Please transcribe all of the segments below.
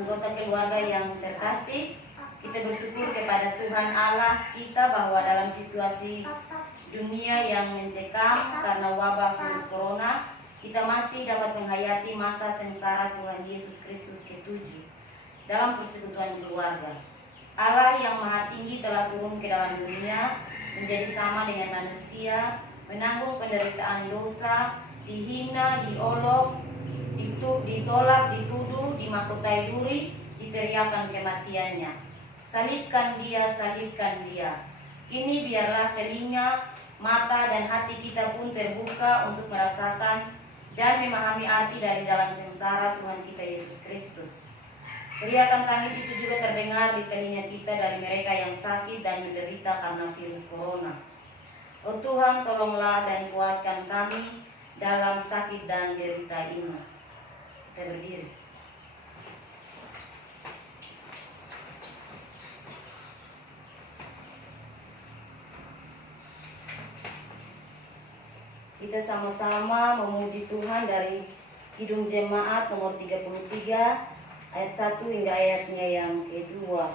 anggota keluarga yang terkasih, kita bersyukur kepada Tuhan Allah kita bahwa dalam situasi dunia yang mencekam karena wabah virus corona, kita masih dapat menghayati masa sengsara Tuhan Yesus Kristus ke-7 dalam persekutuan keluarga. Allah yang Maha Tinggi telah turun ke dalam dunia, menjadi sama dengan manusia, menanggung penderitaan dosa, dihina, diolok, ditolak, dituduh, dimahkotai duri, diteriakan kematiannya. Salibkan dia, salibkan dia. Kini biarlah telinga, mata, dan hati kita pun terbuka untuk merasakan dan memahami arti dari jalan sengsara Tuhan kita Yesus Kristus. Teriakan tangis itu juga terdengar di telinga kita dari mereka yang sakit dan menderita karena virus corona. Oh Tuhan, tolonglah dan kuatkan kami dalam sakit dan derita ini. Kita berdiri. Kita sama-sama memuji Tuhan dari Kidung Jemaat nomor 33 ayat 1 hingga ayatnya yang kedua.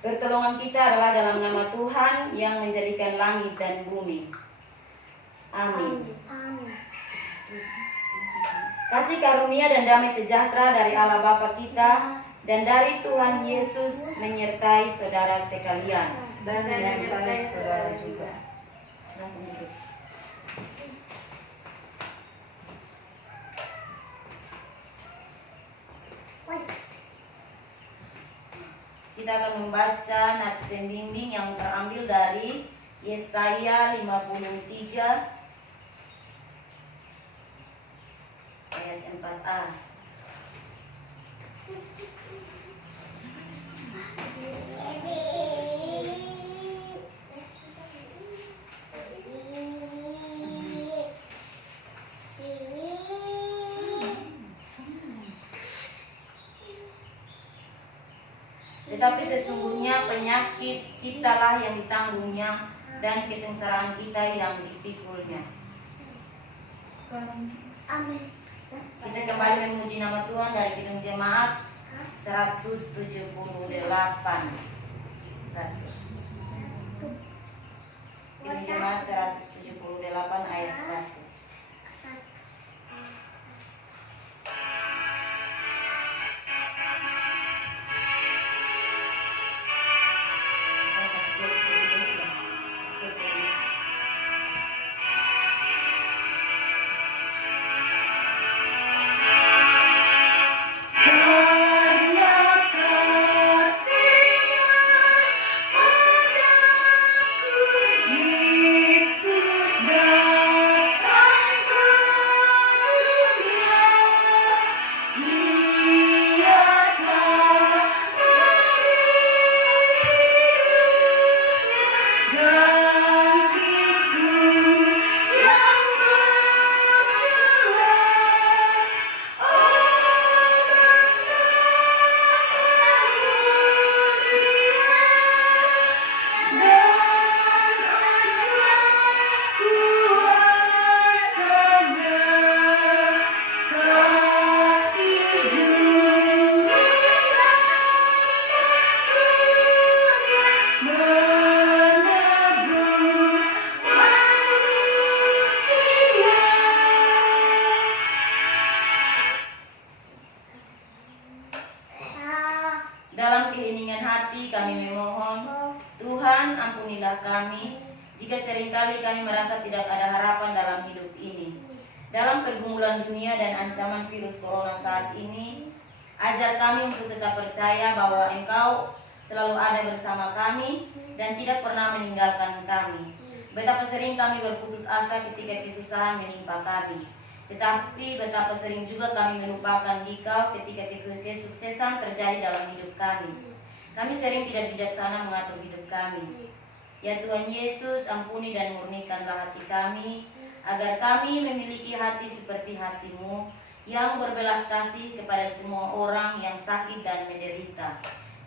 Pertolongan kita adalah dalam nama Tuhan yang menjadikan langit dan bumi. Amin. Kasih karunia dan damai sejahtera dari Allah Bapa kita dan dari Tuhan Yesus menyertai saudara sekalian. Dan menyertai saudara juga. Kita akan membaca nats pembimbing yang terambil dari Yesaya 53 ayat 4a. Tetapi sesungguhnya penyakit kitalah yang ditanggungnya dan kesengsaraan kita yang dipikulnya. Amin. Kita kembali memuji nama Tuhan dari Kidung Jemaat 178. Kidung Jemaat 178 ayat 1. seringkali kami merasa tidak ada harapan dalam hidup ini. Dalam pergumulan dunia dan ancaman virus corona saat ini, ajar kami untuk tetap percaya bahwa Engkau selalu ada bersama kami dan tidak pernah meninggalkan kami. Betapa sering kami berputus asa ketika kesusahan menimpa kami. Tetapi betapa sering juga kami melupakan Dikau ketika kesuksesan terjadi dalam hidup kami. Kami sering tidak bijaksana mengatur hidup kami. Ya Tuhan Yesus, ampuni dan murnikanlah hati kami, agar kami memiliki hati seperti hati-Mu, yang berbelas kasih kepada semua orang yang sakit dan menderita.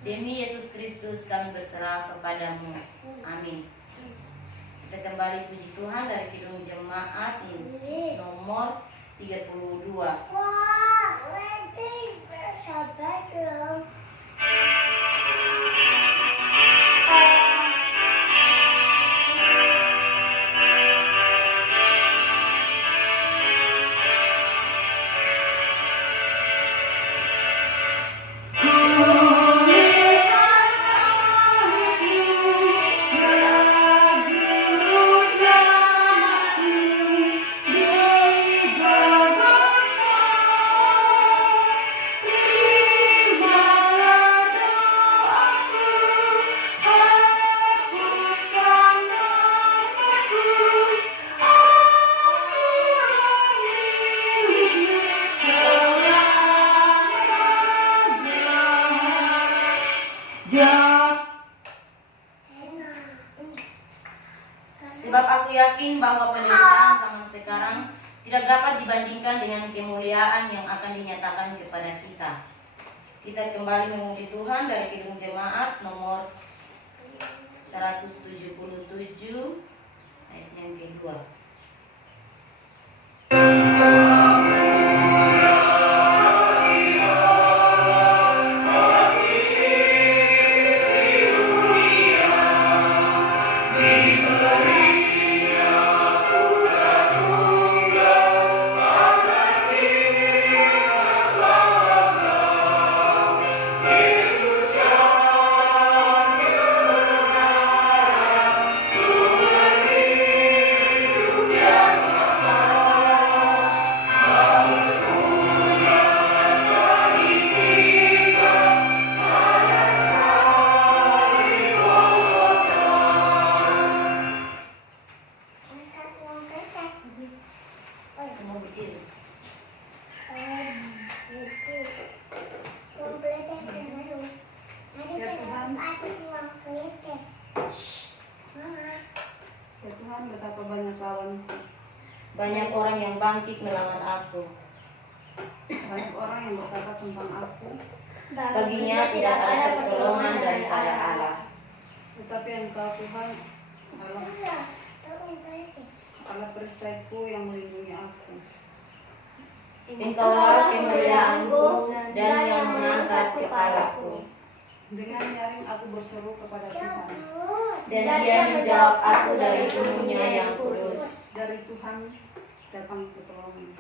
Demi Yesus Kristus kami berserah kepadamu. Amin. Kita kembali puji Tuhan dari Kidung Jemaat ini nomor 32. Sebab aku yakin bahwa penderitaan zaman sekarang tidak dapat dibandingkan dengan kemuliaan yang akan dinyatakan kepada kita. Kita kembali memuji Tuhan dari Kidung Jemaat nomor 177 ayat yang kedua. Ya Tuhan, betapa banyak lawanku. Banyak orang yang bangkit melawan aku. Banyak orang yang berkata tentang aku, Baginya tidak ada pertolongan daripada Allah. tetapi Engkau Tuhan Allah perisaiku yang melindungi aku. Engkaulah kemuliaanku dan yang mengangkat kepalaku. Dengan nyaring aku berseru kepada Tuhan. Dan Dia menjawab aku dari gunung-Nya yang kudus. Dari Tuhan datang pertolongan.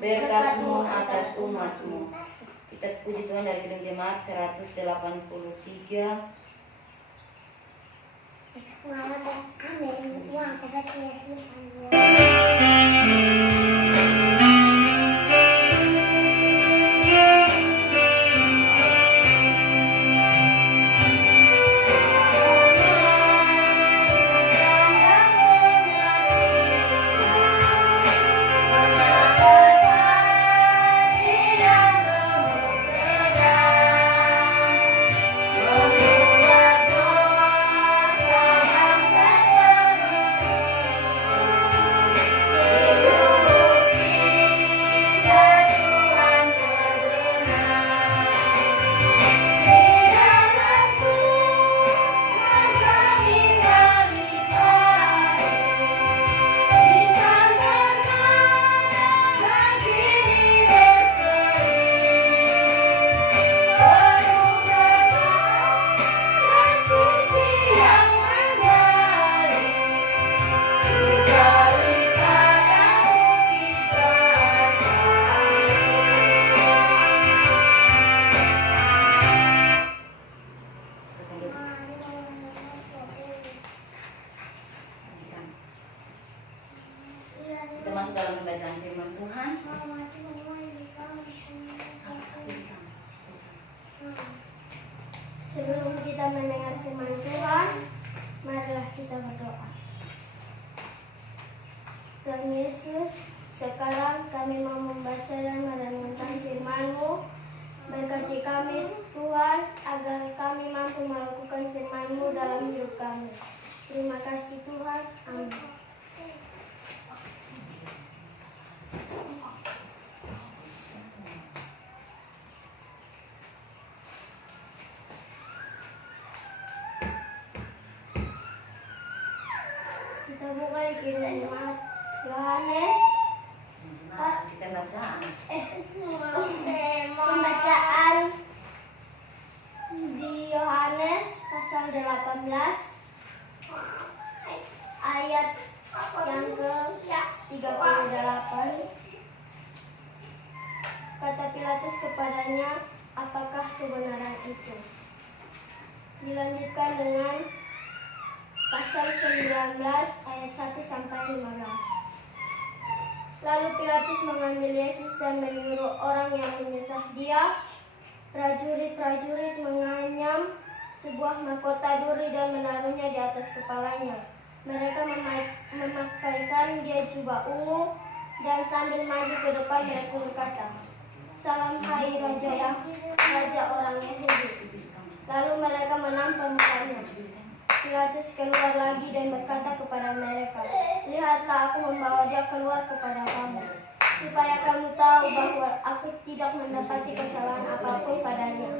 Berkat-Mu atas umat-Mu. Kita puji Tuhan dari Kidung Jemaat 183. masuk dalam pembacaan firman Tuhan. Sebelum kita mendengar firman Tuhan, marilah kita berdoa. Tuhan Yesus, sekarang kami mau membaca dan merenungkan firman-Mu. Berkati kami Tuhan, agar kami mampu melakukan firman-Mu dalam hidup kami. Terima kasih Tuhan. Amin. Kita buka di kitab Yohanes. Kita bacaan. Pembacaan di Yohanes pasal 18 ayat yang ke-38. Kata Pilatus kepadanya, apakah kebenaran itu? Dilanjutkan dengan pasal 19 ayat 1 sampai 15. Lalu Pilatus mengambil Yesus dan menyuruh orang yang menyesah dia. Prajurit-prajurit menganyam sebuah mahkota duri dan menaruhnya di atas kepalanya. Mereka memakaikan dia jubah ungu dan sambil maju ke depan mereka berkata, "Salam hai Raja orang Yahudi." Lalu mereka menampar mukanya. Pilatus keluar lagi dan berkata kepada mereka, "Lihatlah, aku membawa dia keluar kepada kamu, supaya kamu tahu bahwa aku tidak mendapati kesalahan apapun padanya."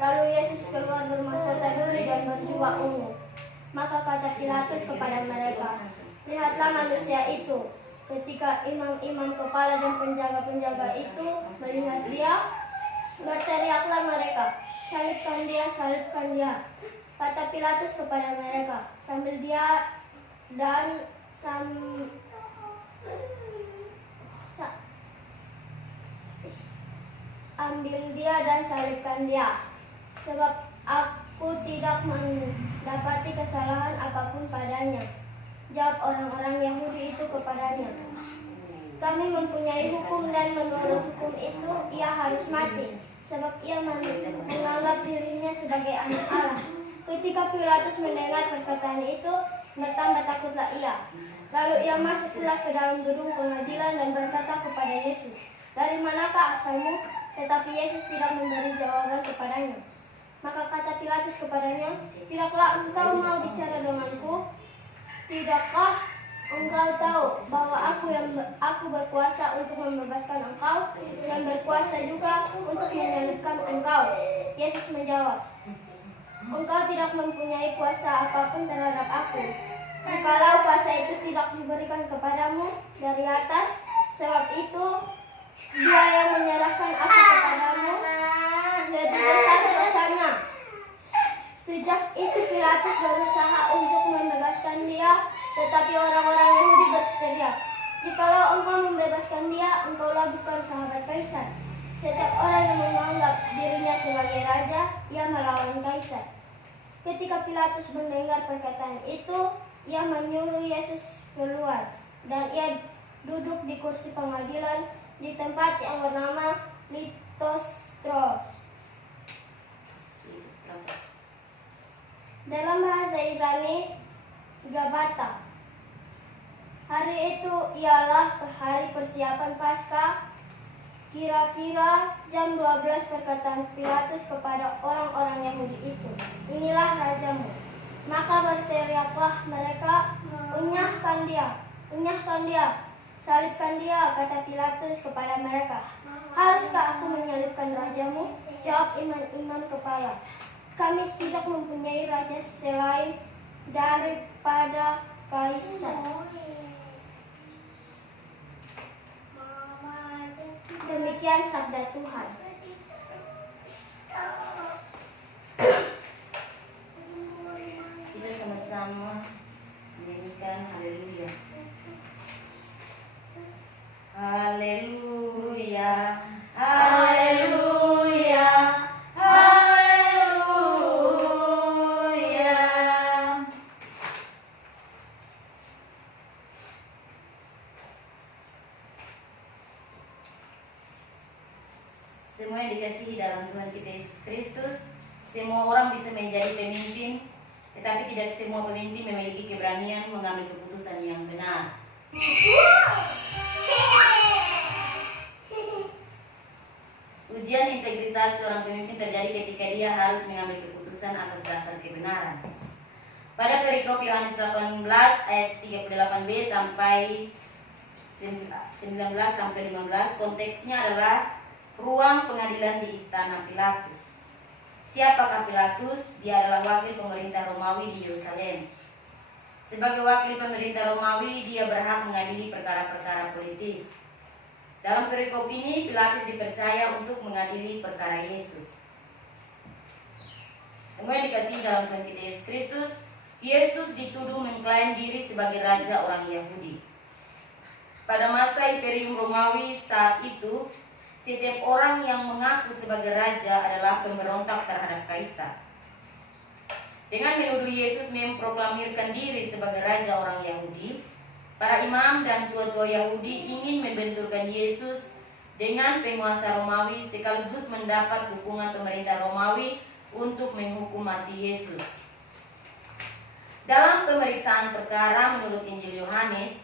Lalu Yesus keluar bermahkota duri dan berjubah ungu. Maka kata Pilatus kepada mereka, "Lihatlah manusia itu." Ketika imam-imam kepala dan penjaga-penjaga itu melihat dia, berteriaklah mereka, "Salibkan dia, salibkan dia." Kata Pilatus kepada mereka, "Ambil dia dan salibkan dia, sebab aku tidak mendapati kesalahan apapun padanya." Jawab orang-orang Yahudi itu kepadanya, "Kami mempunyai hukum dan menurut hukum itu ia harus mati, sebab ia menganggap dirinya sebagai anak Allah." Ketika Pilatus mendengar perkataan itu, bertambah takutlah ia. Lalu ia masuk pula ke dalam gedung pengadilan dan berkata kepada Yesus, "Dari manakah asalmu?" Tetapi Yesus tidak memberi jawaban kepadanya. Maka kata Pilatus kepadanya, "Tidaklah engkau mau bicara denganku? Tidakkah engkau tahu bahwa aku berkuasa untuk membebaskan engkau dan berkuasa juga untuk menyalibkan engkau?" Yesus menjawab, "Engkau tidak mempunyai kuasa apapun terhadap aku, jikalau kuasa itu tidak diberikan kepadamu dari atas. Sebab itu, Dia yang menyerahkan aku kepadamu lebih besar kuasanya." Sejak itu Pilatus berusaha untuk membebaskan dia, tetapi orang-orang Yahudi berteriak, "Jikalau engkau membebaskan dia, engkaulah bukan sahabat Kaisar. Setiap orang yang menganggap dirinya sebagai raja, ia melawan Kaisar." Ketika Pilatus mendengar perkataan itu, ia menyuruh Yesus keluar, dan ia duduk di kursi pengadilan di tempat yang bernama Litostros. Dalam bahasa Ibrani, Gabata. Hari itu ialah hari persiapan Paskah. Kira-kira jam 12 perkataan Pilatus kepada orang-orang Yahudi itu, "Inilah rajamu." Maka berteriaklah mereka, "Enyahkan dia, enyahkan dia, salibkan dia." Kata Pilatus kepada mereka, "Haruskah aku menyalibkan rajamu?" Jawab imam-imam kepala, "Kami tidak mempunyai raja selain daripada Kaisar." Demikian sabda Tuhan. Kita sama-sama menyanyikan haleluya. Haleluya, haleluya, haleluya. Semua yang dikasihi dalam Tuhan kita Yesus Kristus, semua orang bisa menjadi pemimpin, tetapi tidak semua pemimpin memiliki keberanian mengambil keputusan yang benar. Ujian integritas seorang pemimpin terjadi ketika dia harus mengambil keputusan atas dasar kebenaran. Pada perikop Yohanes 18 ayat 38b sampai 19 sampai 15, konteksnya adalah ruang pengadilan di istana Pilatus. Siapakah Pilatus? Dia adalah wakil pemerintah Romawi di Yerusalem. Sebagai wakil pemerintah Romawi, dia berhak mengadili perkara-perkara politis. Dalam perikop ini, Pilatus dipercaya untuk mengadili perkara Yesus. Semua yang dikasihi dalam Tuhan kita Yesus Kristus, Yesus dituduh mengklaim diri sebagai raja orang Yahudi. Pada masa Imperium Romawi saat itu, setiap orang yang mengaku sebagai raja adalah pemberontak terhadap kaisar. Dengan menuduh Yesus memproklamirkan diri sebagai raja orang Yahudi, para imam dan tua-tua Yahudi ingin membenturkan Yesus dengan penguasa Romawi sekaligus mendapat dukungan pemerintah Romawi untuk menghukum mati Yesus. Dalam pemeriksaan perkara menurut Injil Yohanes,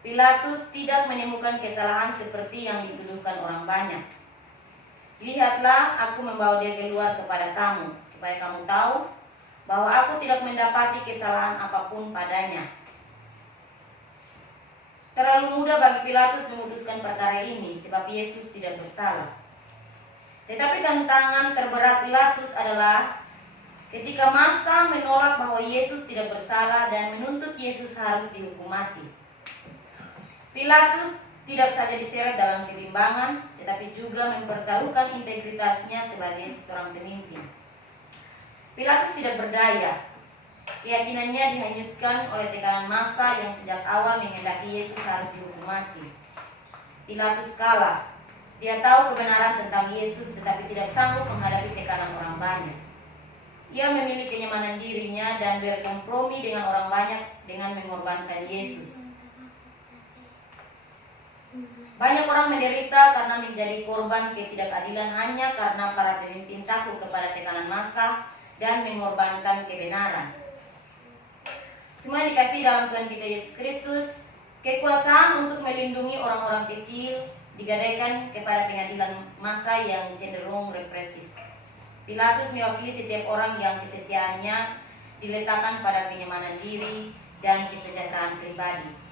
Pilatus tidak menemukan kesalahan seperti yang dituduhkan orang banyak. Lihatlah, aku membawa dia keluar kepada kamu, supaya kamu tahu bahwa aku tidak mendapati kesalahan apapun padanya. Terlalu mudah bagi Pilatus memutuskan perkara ini, sebab Yesus tidak bersalah. Tetapi tantangan terberat Pilatus adalah ketika massa menolak bahwa Yesus tidak bersalah dan menuntut Yesus harus dihukum mati. Pilatus tidak saja diseret dalam kebimbangan, tetapi juga mempertaruhkan integritasnya sebagai seorang pemimpin. Pilatus tidak berdaya. Keyakinannya dihanyutkan oleh tekanan massa yang sejak awal menghendaki Yesus harus dihukum mati. Pilatus kalah. Dia tahu kebenaran tentang Yesus, tetapi tidak sanggup menghadapi tekanan orang banyak. Ia memilih kenyamanan dirinya dan berkompromi dengan orang banyak dengan mengorbankan Yesus. Banyak orang menderita karena menjadi korban ketidakadilan hanya karena para pemimpin takut kepada tekanan massa dan mengorbankan kebenaran. Semua dikasih dalam Tuhan kita Yesus Kristus, kekuasaan untuk melindungi orang-orang kecil digadaikan kepada pengadilan massa yang cenderung represif. Pilatus mewakili setiap orang yang kesetiaannya diletakkan pada kenyamanan diri dan kesejahteraan pribadi.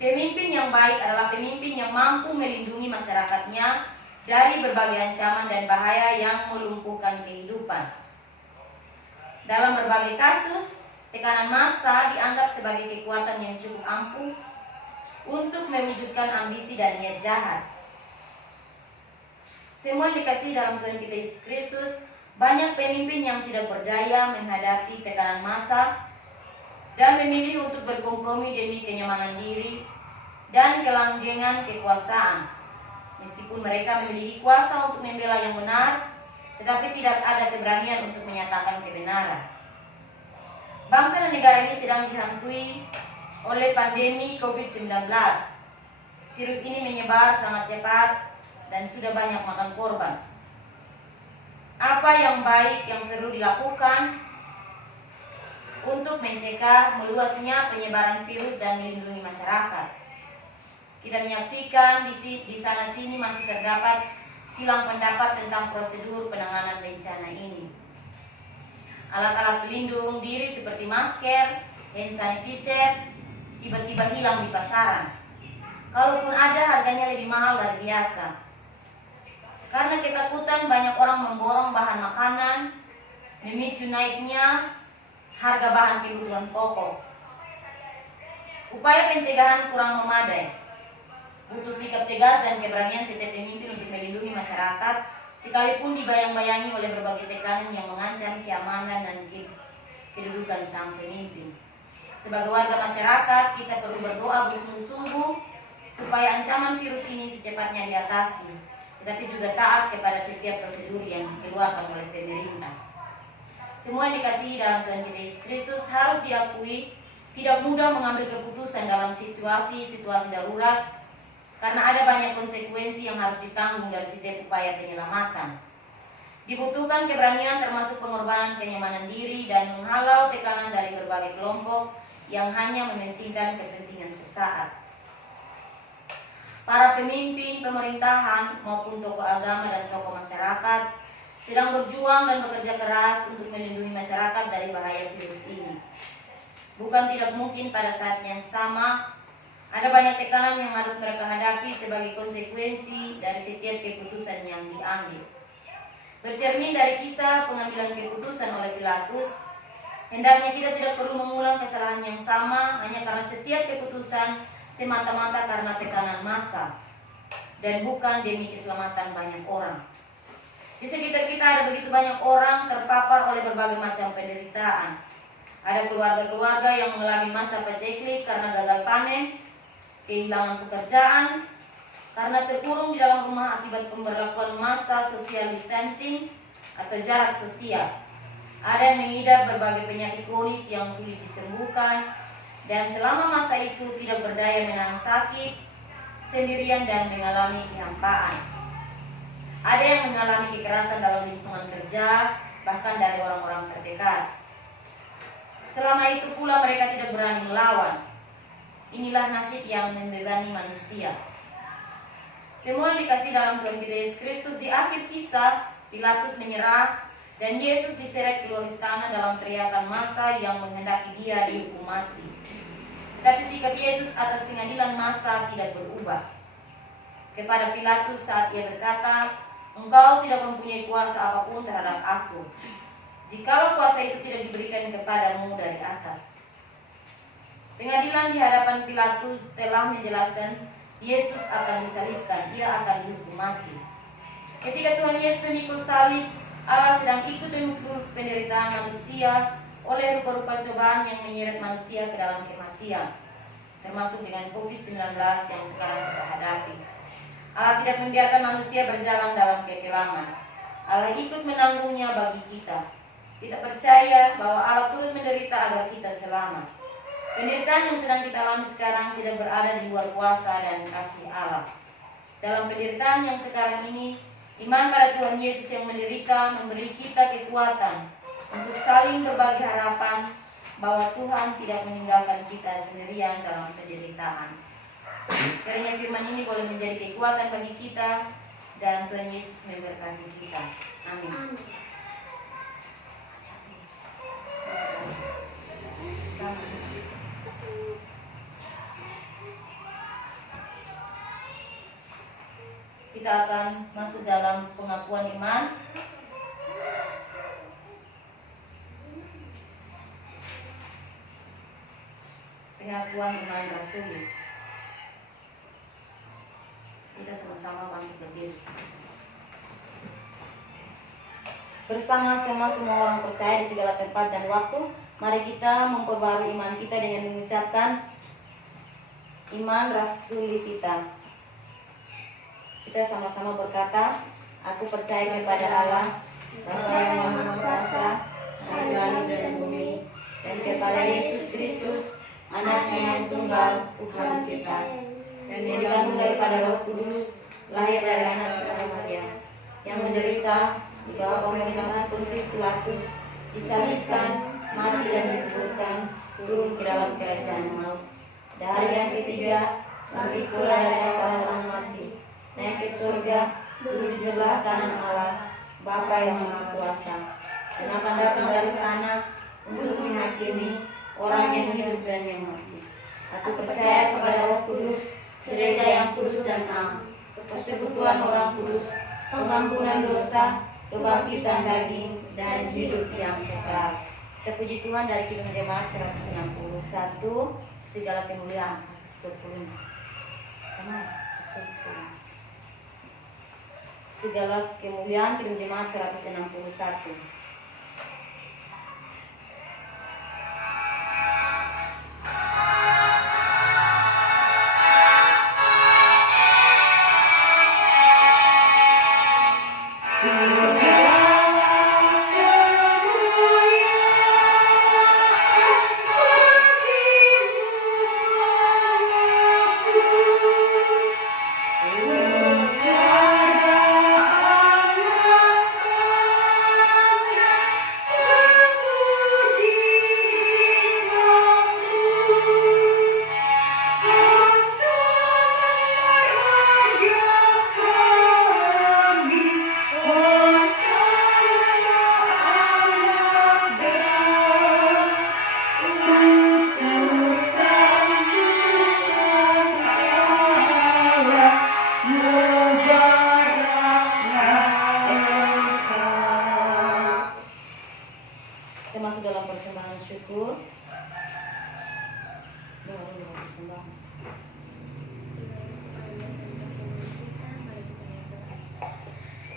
Pemimpin yang baik adalah pemimpin yang mampu melindungi masyarakatnya dari berbagai ancaman dan bahaya yang melumpuhkan kehidupan. Dalam berbagai kasus, tekanan massa dianggap sebagai kekuatan yang cukup ampuh untuk mewujudkan ambisi dan niat jahat. Semua yang dikasihi dalam Tuhan kita Yesus Kristus, banyak pemimpin yang tidak berdaya menghadapi tekanan massa dan memilih untuk berkompromi demi kenyamanan diri dan kelanggengan kekuasaan. Meskipun mereka memiliki kuasa untuk membela yang benar, tetapi tidak ada keberanian untuk menyatakan kebenaran. Bangsa dan negara ini sedang dihantui oleh pandemi COVID-19. Virus ini menyebar sangat cepat dan sudah banyak makan korban. Apa yang baik yang perlu dilakukan untuk mencegah meluasnya penyebaran virus dan melindungi masyarakat? Kita menyaksikan di sana sini masih terdapat silang pendapat tentang prosedur penanganan bencana ini. Alat-alat pelindung diri seperti masker, hand sanitizer tiba-tiba hilang di pasaran. Kalaupun ada, harganya lebih mahal dari biasa. Karena ketakutan, banyak orang memborong bahan makanan, memicu naiknya harga bahan kebutuhan pokok. Upaya pencegahan kurang memadai. Butuh sikap tegas dan keberanian setiap pemimpin untuk melindungi masyarakat, sekalipun dibayang-bayangi oleh berbagai tekanan yang mengancam keamanan dan kedudukan sang pemimpin. Sebagai warga masyarakat, kita perlu berdoa bersungguh-sungguh supaya ancaman virus ini secepatnya diatasi, tetapi juga taat kepada setiap prosedur yang dikeluarkan oleh pemerintah. Semua yang dikasihi dalam Tuhan kita Yesus Kristus, harus diakui tidak mudah mengambil keputusan dalam situasi-situasi darurat karena ada banyak konsekuensi yang harus ditanggung dari setiap upaya penyelamatan. Dibutuhkan keberanian termasuk pengorbanan kenyamanan diri dan menghalau tekanan dari berbagai kelompok yang hanya mementingkan kepentingan sesaat. Para pemimpin pemerintahan maupun tokoh agama dan tokoh masyarakat sedang berjuang dan bekerja keras untuk melindungi masyarakat dari bahaya virus ini. Bukan tidak mungkin pada saat yang sama ada banyak tekanan yang harus mereka hadapi sebagai konsekuensi dari setiap keputusan yang diambil. Bercermin dari kisah pengambilan keputusan oleh Pilatus, hendaknya kita tidak perlu mengulang kesalahan yang sama hanya karena setiap keputusan semata-mata karena tekanan massa dan bukan demi keselamatan banyak orang. Di sekitar kita ada begitu banyak orang terpapar oleh berbagai macam penderitaan. Ada keluarga-keluarga yang mengalami masa paceklik karena gagal panen, kehilangan pekerjaan, karena terkurung di dalam rumah akibat pemberlakuan masa social distancing atau jarak sosial. Ada yang mengidap berbagai penyakit kronis yang sulit disembuhkan dan selama masa itu tidak berdaya menahan sakit, sendirian dan mengalami kehampaan. Ada yang mengalami kekerasan dalam lingkungan kerja, bahkan dari orang-orang terdekat. Selama itu pula mereka tidak berani melawan. Inilah nasib yang membebani manusia. Semua yang dikasih dalam Tuhan kita Yesus Kristus. Di akhir kisah, Pilatus menyerah dan Yesus diseret keluar istana dalam teriakan massa yang menghendaki dia dihukum mati. Tetapi sikap Yesus atas pengadilan massa tidak berubah. Kepada Pilatus saat ia berkata, "Engkau tidak mempunyai kuasa apapun terhadap aku, jikalau kuasa itu tidak diberikan kepadamu dari atas." Pengadilan di hadapan Pilatus telah menjelaskan Yesus akan disalibkan, ia akan dihukum mati. Ketika Tuhan Yesus memikul salib, Allah sedang ikut memikul penderitaan manusia oleh rupa-rupa cobaan yang menyeret manusia ke dalam kematian, termasuk dengan COVID-19 yang sekarang kita hadapi. Allah tidak membiarkan manusia berjalan dalam kekelaman. Allah ikut menanggungnya bagi kita. Tidak percaya bahwa Allah turut menderita agar kita selamat. Penderitaan yang sedang kita alami sekarang tidak berada di luar kuasa dan kasih Allah. Dalam penderitaan yang sekarang ini, iman pada Tuhan Yesus yang menderita memberi kita kekuatan untuk saling berbagi harapan bahwa Tuhan tidak meninggalkan kita sendirian dalam penderitaan. Kiranya firman ini boleh menjadi kekuatan bagi kita dan Tuhan Yesus memberkati kita. Amin. Kita akan masuk dalam pengakuan iman. Pengakuan iman rasuli. Kita sama-sama bangkit berdiri. Bersama-sama semua orang percaya di segala tempat dan waktu, mari kita memperbarui iman kita dengan mengucapkan iman rasuli kita. Kita sama-sama berkata, "Aku percaya kepada Allah, Bapa yang Maha Kuasa, dari langit dan bumi, dan kepada Yesus Kristus, Anaknya yang tunggal, Tuhan kita, yang dikandung daripada Roh Kudus, lahir dari anak Maria, yang menderita di bawah pemerintahan Pontius Pilatus, disalibkan, mati dan dikuburkan, turun ke dalam kerajaan maut. Dari yang ketiga, bangkit pula dari antara orang mati, naik ke surga, duduk di sebelah kanan Allah, Bapa yang Maha Kuasa, dan akan datang dari sana untuk menghakimi orang yang hidup dan yang mati. Aku percaya kepada Roh Kudus, gereja yang kudus dan am, persekutuan orang kudus, pengampunan dosa, kebangkitan daging, dan hidup yang kekal. Terpuji Tuhan. Dari Kidung Jemaat 161, segala kemuliaan. Segala kemuliaan Kidung Jemaat 161.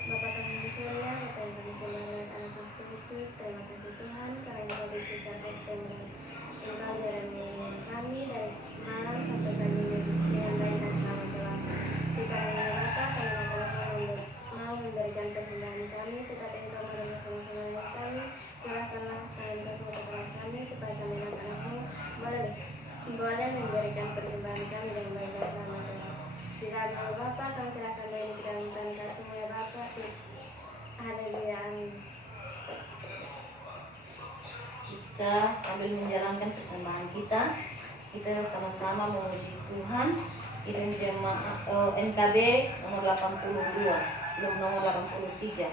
Bapa kami di surga, Bapa yang kami sembah dengan anak Kristus, terima kasih Tuhan karena Engkau berkisah Kristen dan Engkau jarang mengingat kami dari malam sampai kami dengan baik dan selamat Bapa. Sekarang ya Bapa, kami mau memberikan persembahan kami, tetapi Engkau menerima persembahan kami, curahkanlah tangan Engkau kepada kami supaya kami anak-anakmu boleh memberikan persembahan kami dengan baik dan selamat Bapa. Di dalam nama Bapa, kami serahkan doa ini ke dalam tangan kasih-Mu ya Bapa. Haleluya, amin. Kita sambil menjalankan persembahan kita sama-sama memuji Tuhan. Kirim jemaat NKB nomor 82, belum nomor 83.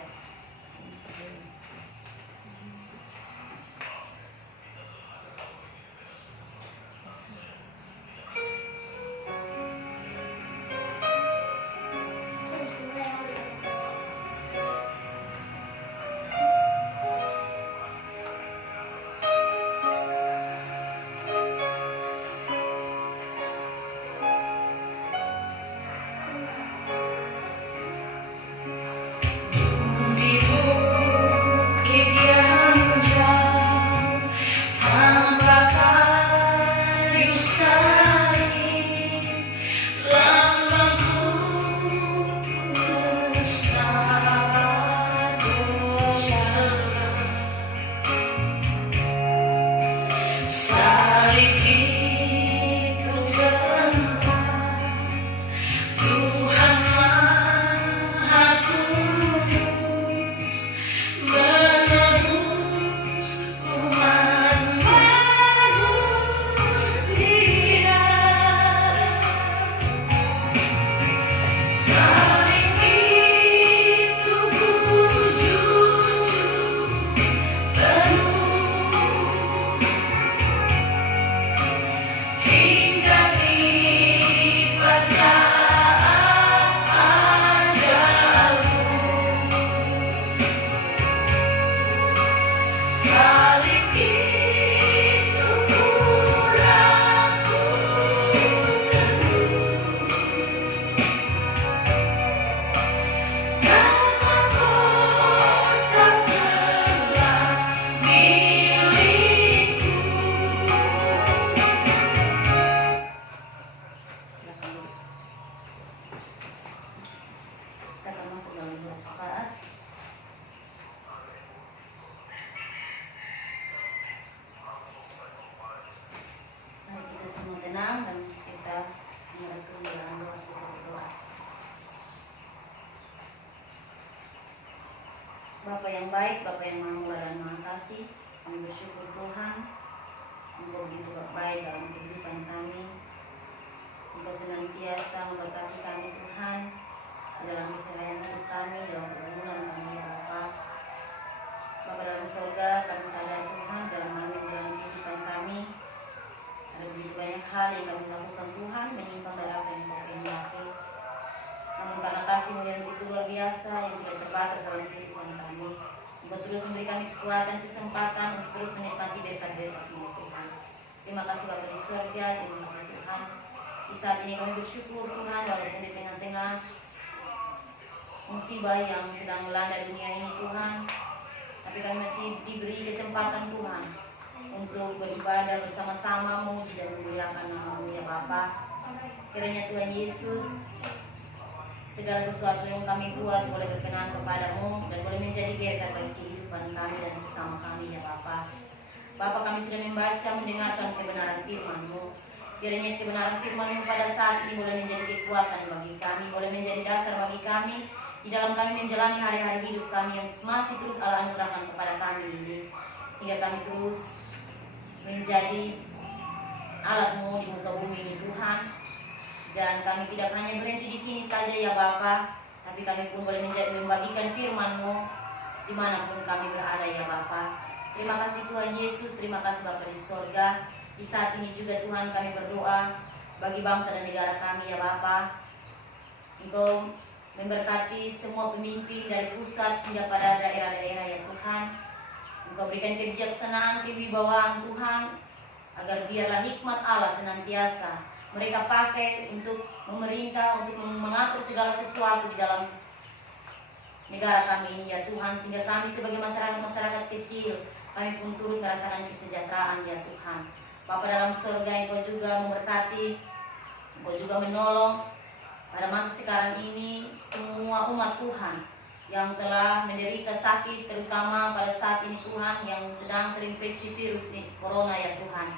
Bapa yang baik, Bapa yang Maha Murah dan Maha Kasih, kami bersyukur Tuhan, Engkau begitu baik dalam kehidupan kami. Engkau senantiasa memberkati kami Tuhan, di dalam keseharian hidup kami, dalam pergumulan kami ya Bapa. Bapa dalam surga, kami sadar Tuhan dalam kami menjalani kehidupan kami. Ada begitu banyak hal yang kami lakukan Tuhan, menyimpang dari apa yang Engkau kehendaki. Namun karena kasih-Mu yang begitu luar biasa, yang tidak terbatas dalam kehidupan kami, Engkau terus memberi kami kekuatan, kesempatan untuk terus menikmati berkat-berkat-Mu Tuhan. Terima kasih Bapa di surga, terima kasih Tuhan. Di saat ini kami bersyukur Tuhan, walaupun di tengah-tengah musibah yang sedang melanda dunia ini Tuhan, tapi kami masih diberi kesempatan Tuhan untuk beribadah bersama-sama, memuji dan memuliakan nama-Mu ya Bapa. Kiranya Tuhan Yesus, segala sesuatu yang kami buat boleh berkenan kepada-Mu dan boleh menjadi berkat bagi kehidupan kami dan sesama kami ya Bapa. Bapa, kami sudah membaca, mendengarkan kebenaran firman-Mu. Kiranya kebenaran firman-Mu pada saat ini boleh menjadi kekuatan bagi kami, boleh menjadi dasar bagi kami di dalam kami menjalani hari-hari hidup kami yang masih terus Allah anugerahkan kepada kami ini, sehingga kami terus menjadi alat-Mu di muka bumi ini Tuhan. Dan kami tidak hanya berhenti di sini saja ya Bapa, tapi kami pun boleh menjadi membagikan firman-Mu dimanapun kami berada ya Bapa. Terima kasih Tuhan Yesus, terima kasih Bapa di sorga. Di saat ini juga Tuhan kami berdoa bagi bangsa dan negara kami ya Bapa. Engkau memberkati semua pemimpin dari pusat hingga pada daerah-daerah ya Tuhan. Engkau berikan kebijaksanaan, kewibawaan Tuhan, agar biarlah hikmat Allah senantiasa mereka pakai untuk memerintah, untuk mengatur segala sesuatu di dalam negara kami ini ya Tuhan, sehingga kami sebagai masyarakat kecil, kami pun turut merasakan kesejahteraan ya Tuhan. Bapa dalam surga, Engkau juga memberkati, Engkau juga menolong pada masa sekarang ini semua umat Tuhan yang telah menderita sakit, terutama pada saat ini Tuhan yang sedang terinfeksi virus corona ya Tuhan.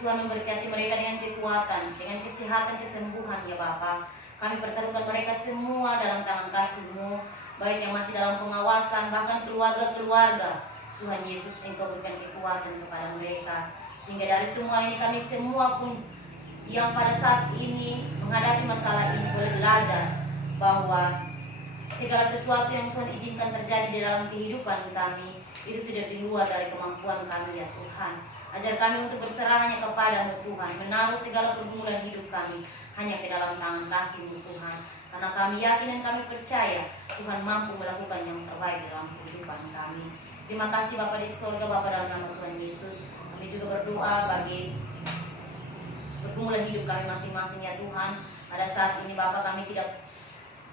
Tuhan memberkati mereka dengan kekuatan, dengan kesehatan, kesembuhan ya Bapa. Kami pertaruhkan mereka semua dalam tangan kasih-Mu, baik yang masih dalam pengawasan, bahkan keluarga-keluarga. Tuhan Yesus, Engkau berikan kekuatan kepada mereka, sehingga dari semua ini kami semua pun yang pada saat ini menghadapi masalah ini boleh belajar bahwa segala sesuatu yang Tuhan izinkan terjadi di dalam kehidupan kami itu tidak di luar dari kemampuan kami ya Tuhan. Ajar kami untuk berserah hanya kepada-Mu Tuhan, menaruh segala pergumulan hidup kami hanya ke dalam tangan kasih-Mu Tuhan. Karena kami yakin dan kami percaya Tuhan mampu melakukan yang terbaik dalam kehidupan kami. Terima kasih Bapa di surga, Bapa dalam nama Tuhan Yesus. Kami juga berdoa bagi pergumulan hidup kami masing-masing ya Tuhan. Pada saat ini Bapa, kami tidak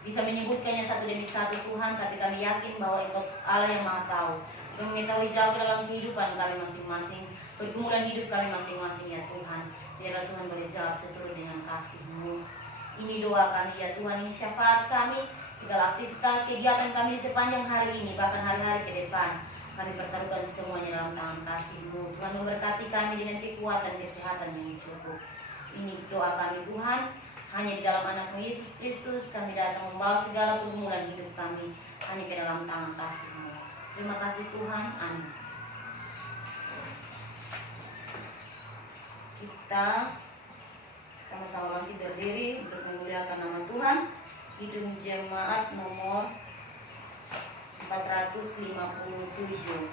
bisa menyebutkannya satu demi satu Tuhan, tapi kami yakin bahwa Engkau Allah yang Maha Tahu, Engkau mengetahui jauh dalam kehidupan kami masing-masing, pergumulan hidup kami masing-masing ya Tuhan. Biarlah Tuhan boleh jawab seturut dengan kasih-Mu. Ini doa kami ya Tuhan, ini syafaat kami, segala aktivitas kegiatan kami di sepanjang hari ini, bahkan hari-hari ke depan, kami pertaruhkan semuanya dalam tangan kasih-Mu. Tuhan memberkati kami dengan kekuatan kesehatan yang cukup. Ini doa kami Tuhan, hanya di dalam anak-Mu Yesus Kristus kami datang membawa segala pergumulan hidup kami hanya ke dalam tangan kasih-Mu. Terima kasih Tuhan, amin. Kita sama-sama bangkit berdiri untuk memuliakan nama Tuhan. Kidung Jemaat nomor 457.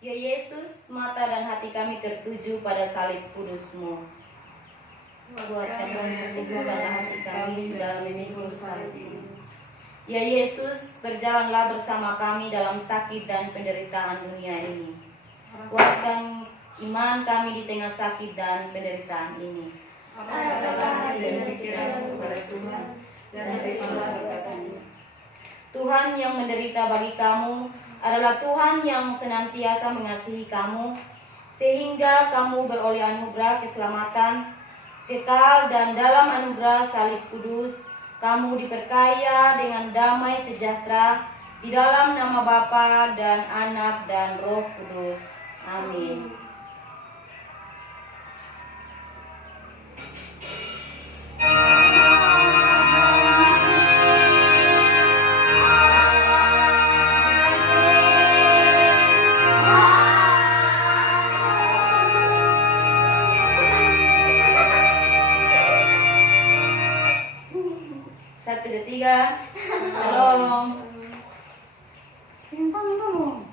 Ya Yesus, mata dan hati kami tertuju pada salib kudus-Mu. Kuatkan dan teguhkanlah hati kami dalam memikul salib ini. Ya Yesus, berjalanlah bersama kami dalam sakit dan penderitaan dunia ini. Kuatkan iman kami di tengah sakit dan penderitaan ini. Arahkanlah hati dan pikiranmu kepada Tuhan dan terimalah berkat-Nya. Tuhan yang menderita bagi kamu adalah Tuhan yang senantiasa mengasihi kamu, sehingga kamu beroleh anugerah keselamatan kekal, dan dalam anugerah salib kudus kamu diperkaya dengan damai sejahtera di dalam nama Bapa dan Anak dan Roh Kudus. Amin. Satu, dua, tiga. Salam. Bintang dulu.